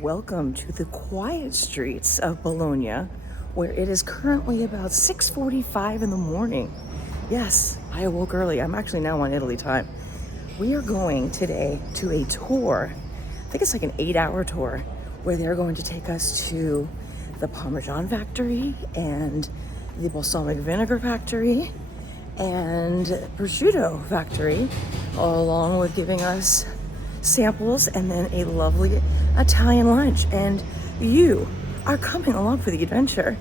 Welcome to the quiet streets of Bologna, where it is currently about 6:45 in the morning. Yes, I awoke early. I'm actually now on Italy time. We are going today to a tour. I think it's like an 8-hour tour where they're going to take us to the Parmigiana Factory and the Balsamic Vinegar Factory and Prosciutto Factory, along with giving us samples and then a lovely Italian lunch. And you are coming along for the adventure.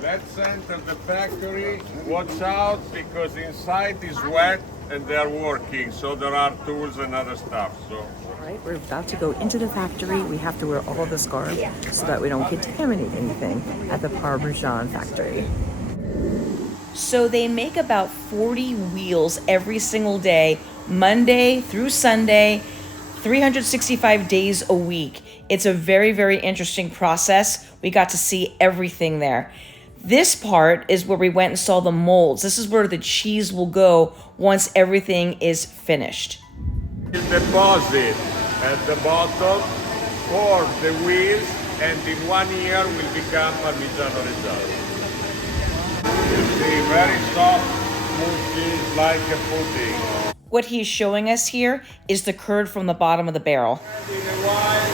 Let's enter the factory. Watch out because inside is wet and they're working, so there are tools and other stuff. So All right, we're about to go into the factory. We have to wear all of the scarves so that we don't contaminate anything at the Parmesan factory. So they make about 40 wheels every single day, Monday through Sunday, 365 days a week. It's a very, very interesting process. We got to see everything there. This part is where we went and saw the molds. This is where the cheese will go once everything is finished. we'll deposit at the bottom for the wheels, and in 1 year will become Parmigiana Reggiano. You see, very soft, smooth cheese like a pudding. What he's showing us here is the curd from the bottom of the barrel. In a while,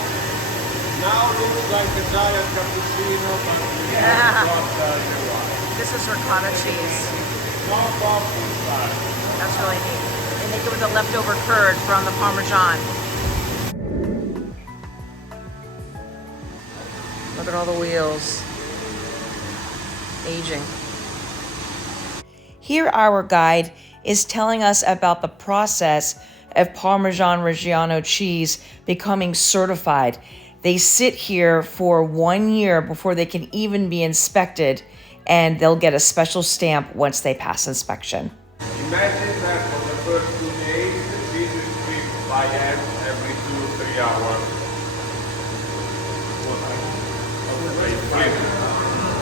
now looks like a giant cappuccino, but Yeah. not in a while. This is ricotta cheese. No pop inside. That's really neat. They make it with the leftover curd from the Parmesan. Look at all the wheels. Aging. Here our guide is telling us about the process of Parmigiana Reggiano cheese becoming certified. They sit here for 1 year before they can even be inspected, and they'll get a special stamp once they pass inspection. Imagine that for the first 2 days, the cheese is picked by hand every 2 or 3 hours.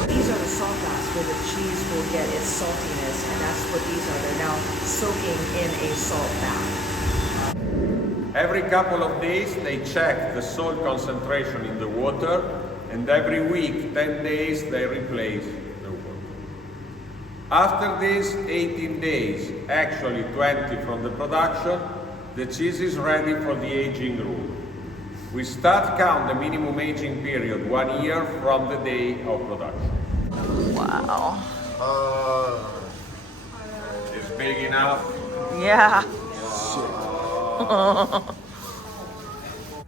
These are the salt baths where the cheese will get its saltiness, and that's what these are. They're now soaking in a salt bath. Every couple of days, they check the salt concentration in the water, and every week, 10 days, they replace the water. After this 18 days, actually 20 from the production, the cheese is ready for the aging room. We start count the minimum aging period 1 year from the day of production. Wow. It's big enough. Yeah.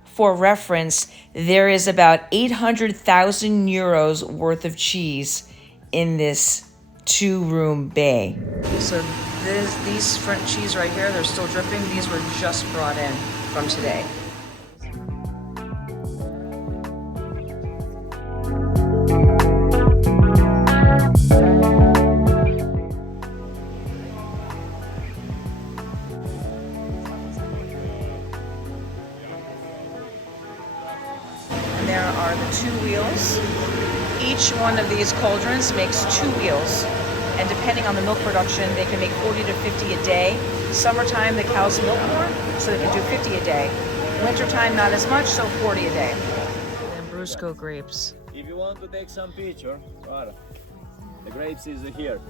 For reference, there is about 800,000 euros worth of cheese in this 2-room bay. So these front cheese right here, they're still dripping. These were just brought in from today. There are the 2 wheels. Each one of these cauldrons makes 2 wheels, and depending on the milk production, they can make 40 to 50 a day. Summertime, the cows milk more, so they can do 50 a day. Wintertime, not as much, so 40 a day. Lambrusco grapes. If you want to take some picture, the grapes is here.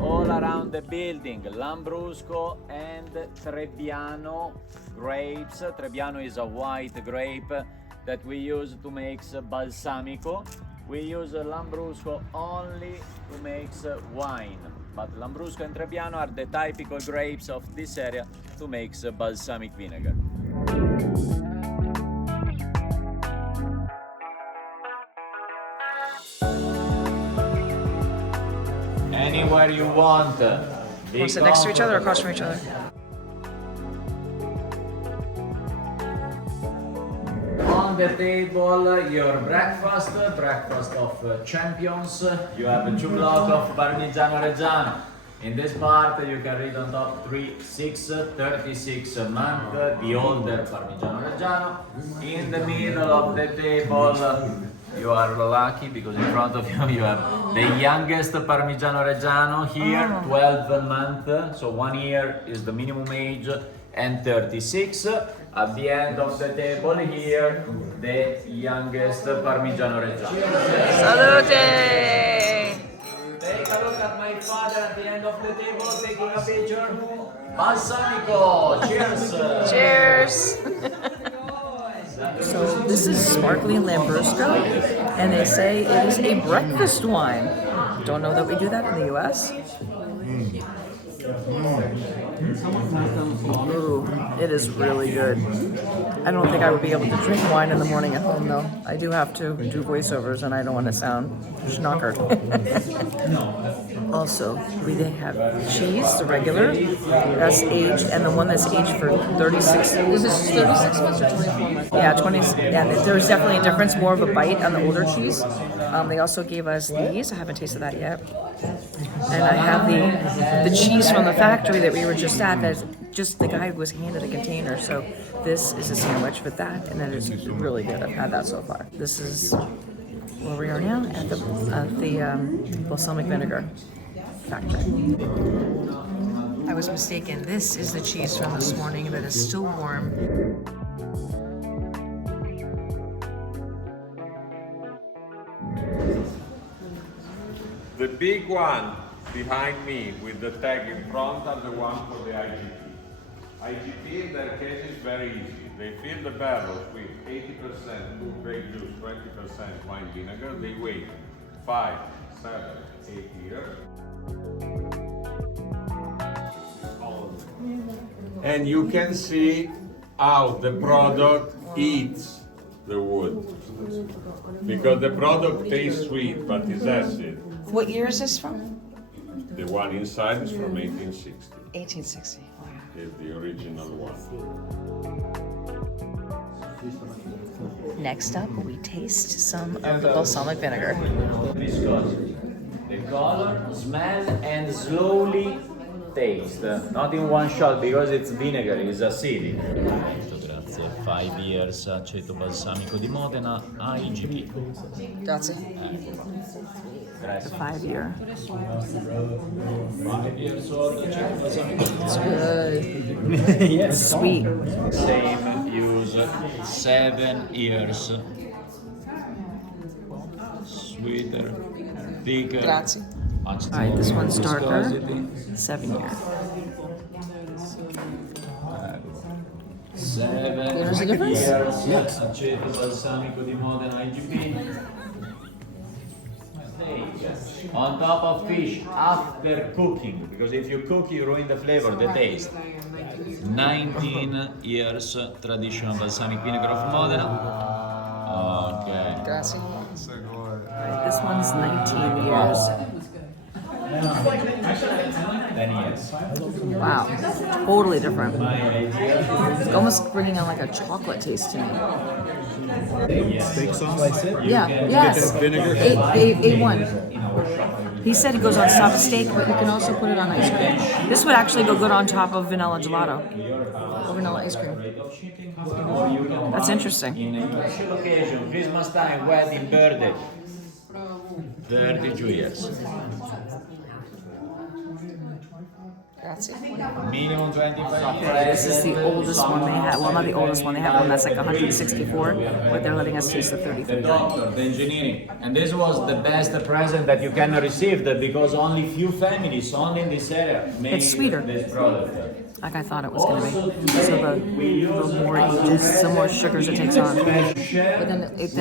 All around the building, Lambrusco and Trebbiano grapes. Trebbiano is a white grape that we use to make balsamico. We use Lambrusco only to make wine, but Lambrusco and Trebbiano are the typical grapes of this area to make balsamic vinegar. Anywhere you want. Want to sit next to each other or across from each other? the table your breakfast of champions. You have 2 blocks of Parmigiana Reggiano. In this part you can read on top 36 month, the older Parmigiana Reggiano. In the middle of the table you are lucky because in front of you you have the youngest Parmigiano Reggiano here, 12 month, so 1 year is the minimum age, and 36. At the end of the table here, the youngest Parmigiano Reggiano. Salute! Take a look at my father at the end of the table taking a picture. Balsamico! Cheers! Cheers! So this is sparkling Lambrusco, and they say it is a breakfast wine. Don't know that we do that in the US. Ooh, it is really good. I don't think I would be able to drink wine in the morning at home though. I do have to do voiceovers and I don't want to sound schnockered. Also, we have cheese, the regular, that's aged, and the one that's aged for 36. Is this 36 months or 24 months? Yeah, 20. Yeah, there's definitely a difference, more of a bite on the older cheese. They also gave us these. I haven't tasted that yet. And I have the cheese from the factory that we were just at. That's just the guy was handed a container. So this is a sandwich with that, and that is really good. I've had that so far. This is where we are now at the Balsamic Vinegar Factory. I was mistaken. This is the cheese from this morning that is still warm. The big one behind me with the tag in front are the one for the IGP. IGP in their case is very easy. They fill the barrels with 80% good grape juice, 20% wine vinegar. They wait 5, 7, 8 years. And you can see how the product eats the wood. Because the product tastes sweet, but is acid. What year is this from? The one inside is from 1860. 1860. Wow. It's the original one. Next up, we taste some of the balsamic vinegar. Viscosity. The color, smell, and slowly taste. Not in one shot because it's vinegar, it's acidic. Grazie. 5 years aceto balsamico di Modena, IGP. Grazie. Grazie. 5 year. 5 years old aceto balsamico. It's good. Yes. Sweet. Same use 7 years. Sweeter, thicker. Grazie. Alright, this one's darker. 7 year. 7 There's a difference? years. Yes. Aceto balsamico di Modena IGP. On top of fish after cooking, because if you cook you ruin the flavor, the taste. 19 years traditional balsamic vinegar of Modena. Okay. Grazie. Alright, this one's 19 years. 10 years. Wow. Totally different. It's almost bringing on like a chocolate taste to me. Steak sauce? Yeah, yes. Vinegar? A1. He said it goes on top of steak, but you can also put it on ice cream. This would actually go good on top of vanilla gelato or vanilla ice cream. That's interesting. In a special occasion, Christmas time, wedding, birthday. 32 years. Grazie. Minimum 25. This is the oldest one they have. Well, not the oldest one. They have one that's like 164, but they're letting us taste the 33. The doctor, the engineering. And this was the best present that you can receive because only few families, only in this area, make It's sweeter. this product. Like I thought it was going to be. So the more ages, the more sugars it takes on. But then it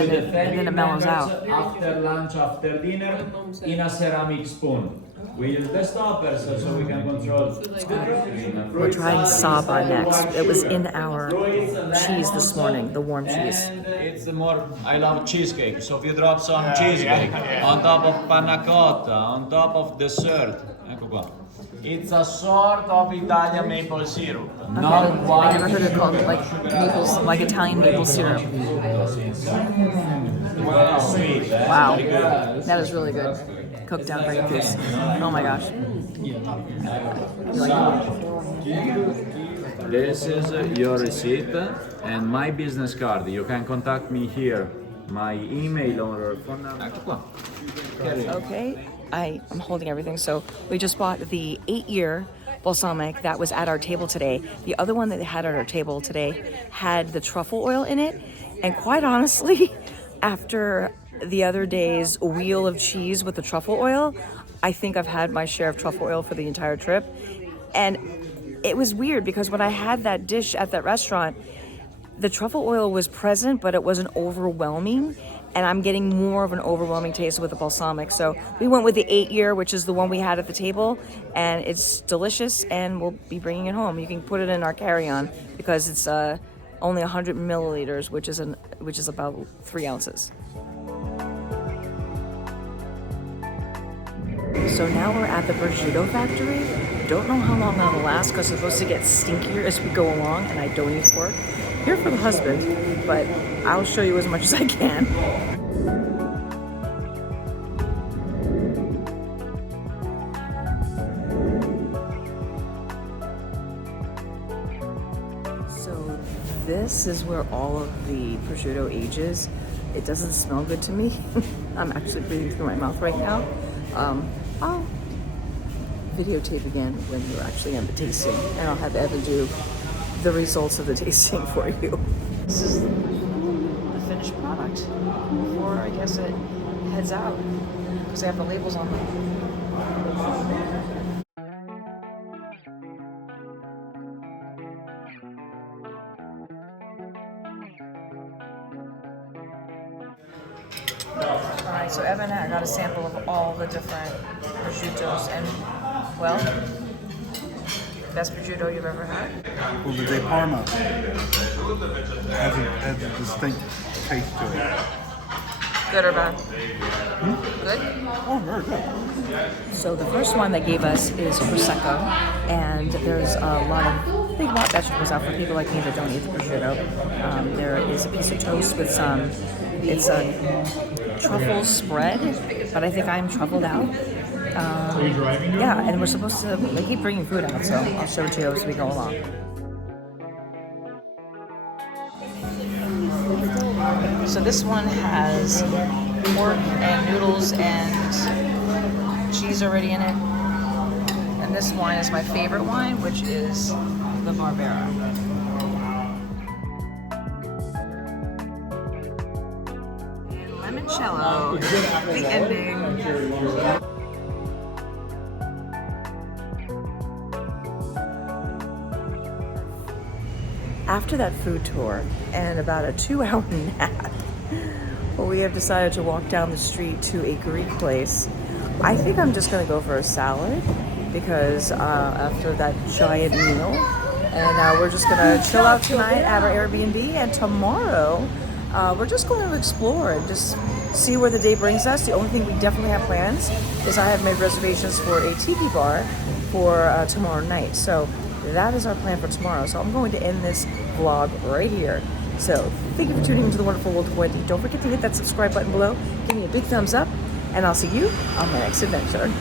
mellows out. After lunch, after dinner, in a ceramic spoon. We use the stoppers so we can control the protein. We're trying Saba next. It was in our cheese this morning, the warm cheese. And it's more, I love cheesecake, so if you drop some cheesecake on top of panna cotta, on top of dessert, ecco qua. It's a sort of Italian maple syrup. Okay. Not I white. never heard it called like maple, like Italian maple syrup. Sweet. Wow, that is really good. Cooked down grape juice. Oh my gosh. You like it? This is your receipt and my business card. You can contact me here. My email or phone number. Okay, I'm holding everything. So we just bought the 8-year balsamic that was at our table today. The other one that they had at our table today had the truffle oil in it. And quite honestly, after the other day's wheel of cheese with the truffle oil, I think I've had my share of truffle oil for the entire trip. And it was weird because when I had that dish at that restaurant, the truffle oil was present, but it wasn't overwhelming. And I'm getting more of an overwhelming taste with the balsamic. So we went with the 8-year, which is the one we had at the table, and it's delicious, and we'll be bringing it home. You can put it in our carry-on because it's only 100 milliliters, which is about 3 ounces. So now we're at the Prosciutto Factory. Don't know how long that'll last because it's supposed to get stinkier as we go along, and I don't eat pork. Here for the husband, but I'll show you as much as I can. So this is where all of the prosciutto ages. It doesn't smell good to me. I'm actually breathing through my mouth right now. I'll videotape again when we're actually on the tasting, and I'll have Evan do the results of the tasting for you. This is the finished product before I guess it heads out because they have the labels on them. Alright, so Evan, I got a sample of all the different prosciuttos, and well, best prosciutto you've ever had? Well, the De Parma has a distinct taste to it. Good or bad? Good? Oh, very good. So the first one they gave us is Prosecco, and there's a lot of big lot vegetables out for people like me that don't eat the prosciutto. There is a piece of toast with it's a truffle spread, but I think I'm truffled out. Yeah, and we're supposed to, they keep bringing food out, so I'll show it to you as we go along. So this one has pork and noodles and cheese already in it. And this wine is my favorite wine, which is the Barbera. And limoncello, the ending. After that food tour and about a 2-hour nap, we have decided to walk down the street to a Greek place. I think I'm just gonna go for a salad because after that giant meal, and we're just gonna chill out tonight at our Airbnb, and tomorrow we're just going to explore and just see where the day brings us. The only thing we definitely have plans is I have made reservations for a tiki bar for tomorrow night. So that is our plan for tomorrow. So I'm going to end this vlog right here. So thank you for tuning into the Wonderful World of Wendy. Don't forget to hit that subscribe button below. Give me a big thumbs up, and I'll see you on my next adventure.